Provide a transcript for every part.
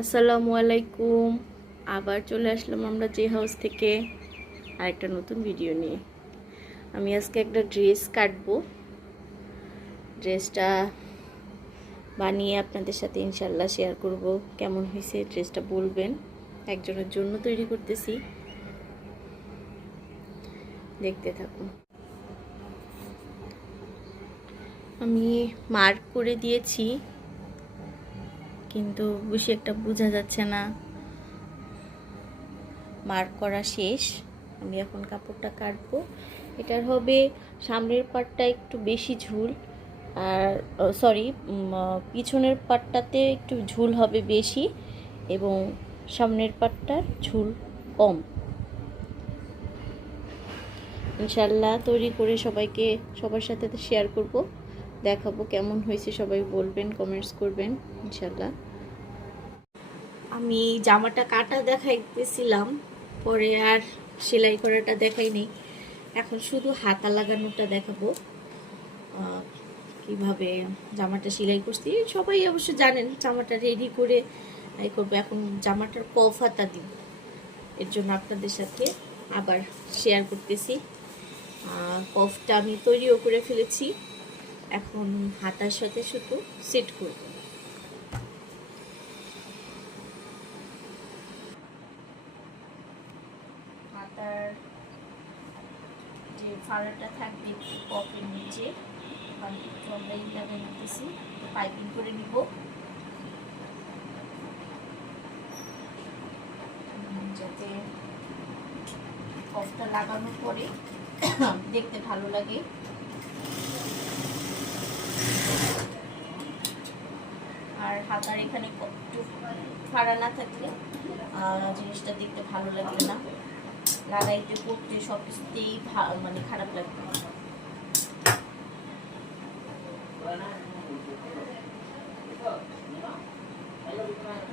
আসসালামু আলাইকুম। আবার চলে আসলাম আমরা যে হাউস থেকে আরেকটা নতুন ভিডিও নিয়ে। আমি আজকে একটা ড্রেস কাটবো। ড্রেসটা বানিয়ে আপনাদের সাথে ইনশাল্লাহ শেয়ার করব। কেমন হয়েছে ড্রেসটা বলবেন। একজনের জন্য তৈরি করতেছি, দেখতে থাকুন। আমি মার্ক করে দিয়েছি, কিন্তু বেশি একটা বোঝা যাচ্ছে না। মার্ক করা শেষ। আমি এখন কাপড়টা কাটবো। এটার হবে সামনের পাটটা একটু বেশি ঝুল, আর সরি, পিছনের পাটটাতে একটু ঝুল হবে বেশি এবং সামনের পাটটার ঝুল কম। ইনশাল্লাহ তৈরি করে সবার সাথে শেয়ার করব, দেখাবো কেমন হয়েছে। সবাই বলবেন, কমেন্টস করবেন ইনশাল্লাহ। আমি জামাটা কাটা দেখাইতেছিলাম, পরে আর সেলাই করাটা দেখাইনি। এখন শুধু হাতা লাগানোটা দেখাবো, কিভাবে জামাটা সেলাই করছি। সবাই অবশ্য জানেন, জামাটা রেডি করে এই করবো। এখন জামাটার কফ হাতা দিব, এর জন্য আপনাদের সাথে আবার শেয়ার করতেছি। কফটা আমি তৈরিও করে ফেলেছি, এখন হাতার সাথে শুধু সেট করব। হাতার যে ফাড়াটা থাকবে কফের নিচে, একটু আমরা লাগাই নিতেছি, পাইপিং করে নিব যাতে কফটা লাগানোর পরে দেখতে ভালো লাগে। আর হাতার এখানে একটু ফাড়া না থাকলে জিনিসটা দেখতে ভালো লাগবে না, লাগাইতে পড়তে সব কিছুতেই মানে খারাপ লাগবে।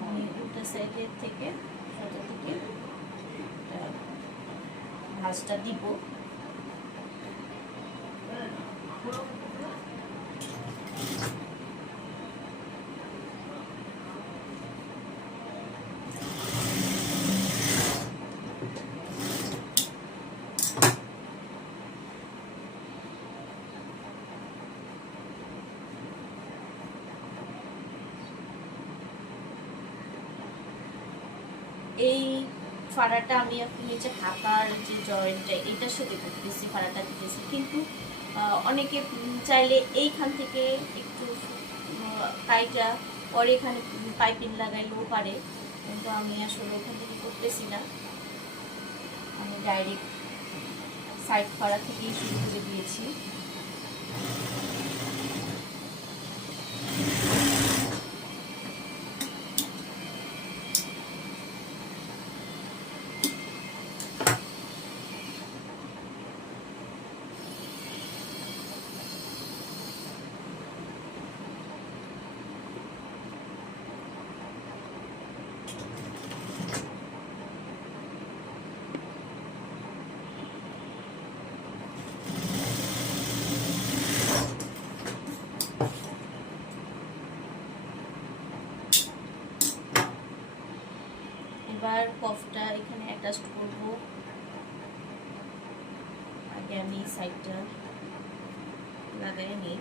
আমি উল্টা সাইডের থেকে ভাঁজটা দিব। এই ফাড়াটা আমি এখন নিচে হাতার যে জয়েন্টটা এটার সাথে করতেছি, ফাড়াটা দিতেছি, কিন্তু অনেকে চাইলে এইখান থেকে একটু কাইটা পরে এখানে পাইপিং লাগাইলেও পারে, কিন্তু আমি আসলে ওখান থেকে করতেছি না। আমি ডাইরেক্ট সাইড ফাড়া থেকেই শুরু করে দিয়েছি। এবার কফটা এখানে অ্যাটাচ করব। আগে আমি সাইডটা লাগাই নিই।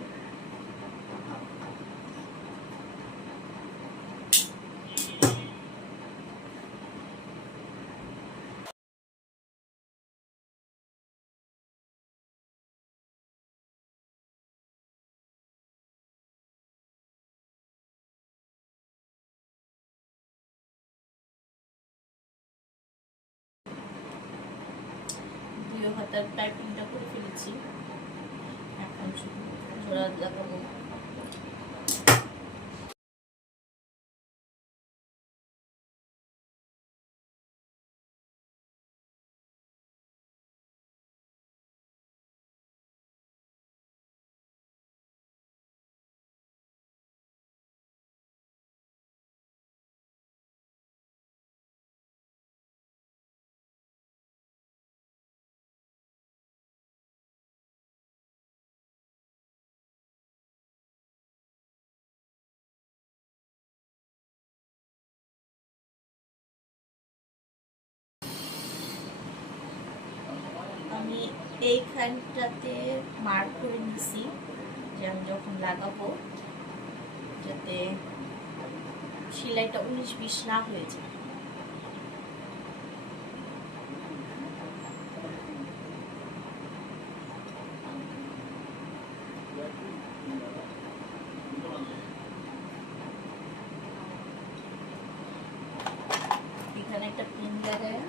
দুই হাতার টাইপিংটা করে ফেলেছি, এখন শুধু জোড়া লাগাবো। এইখানটাতে মার্ক করে নিছি যে আমি যখন লাগাবো যাতে সেলাইটা 19-20 না হয়ে যায়। এখানে একটা পিন লাগায়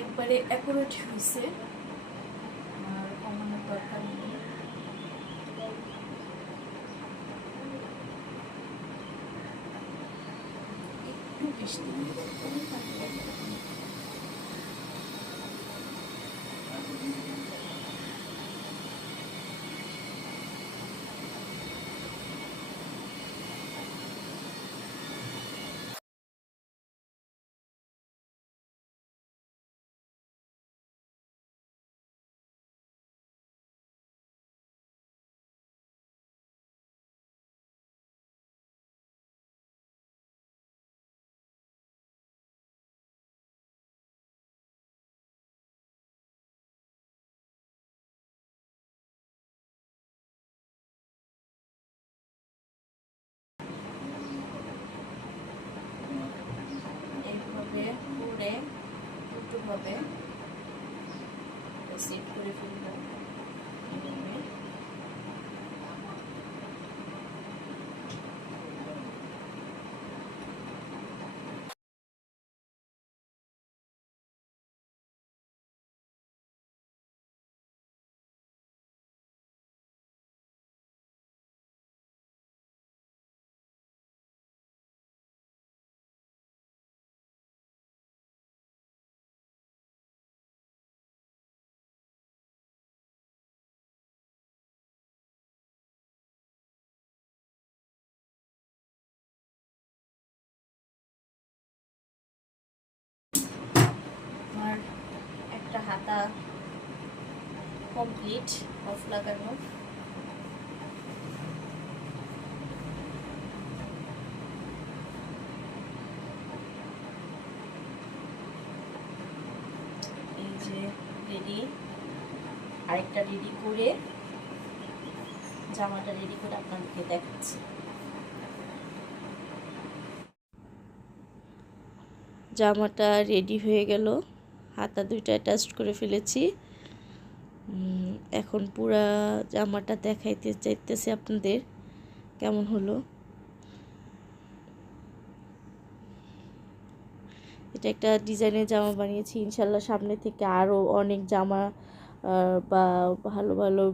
একবারে অ্যাকুরেট হয়েছে, আর কমানোর দরকার নেই। একটু বেশি এইভাবে করে দুটোভাবে সেট করে ফেলবো। আমার একটা হাতা কমপ্লিট অফ লাগানো। এই যে রেডি, আরেকটা রেডি করে জামাটা রেডি করে আপনাদেরকে দেখাচ্ছি। জামাটা রেডি হয়ে গেল, হাতা দুইটা অ্যাটাচ করে ফেলেছি। এখন পুরা জামাটা দেখাইতে চাইতেছি আপনাদের কেমন হলো। এটা একটা ডিজাইনের জামা বানিয়েছি, ইনশাল্লাহ সামনে থেকে আরও অনেক জামা বা ভালো ভালো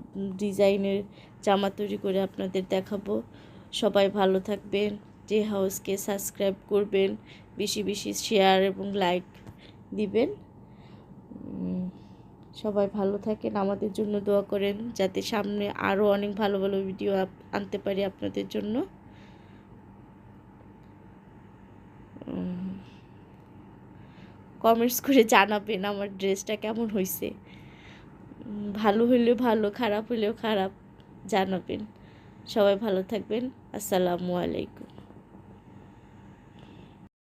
ডিজাইনের জামা তৈরি করে আপনাদের দেখাবো। সবাই ভালো থাকবেন, জে হাউসকে সাবস্ক্রাইব করবেন, বেশি বেশি শেয়ার এবং লাইক দিবেন। সবাই ভালো থাকেন, আমাদের জন্য দোয়া করেন যাতে সামনে আরও অনেক ভালো ভালো ভিডিও আনতে পারি আপনাদের জন্য। কমেন্টস করে জানাবেন আমার ড্রেসটা কেমন হয়েছে, ভালো হইলেও ভালো, খারাপ হইলেও খারাপ জানাবেন। সবাই ভালো থাকবেন। আসসালামু আলাইকুম।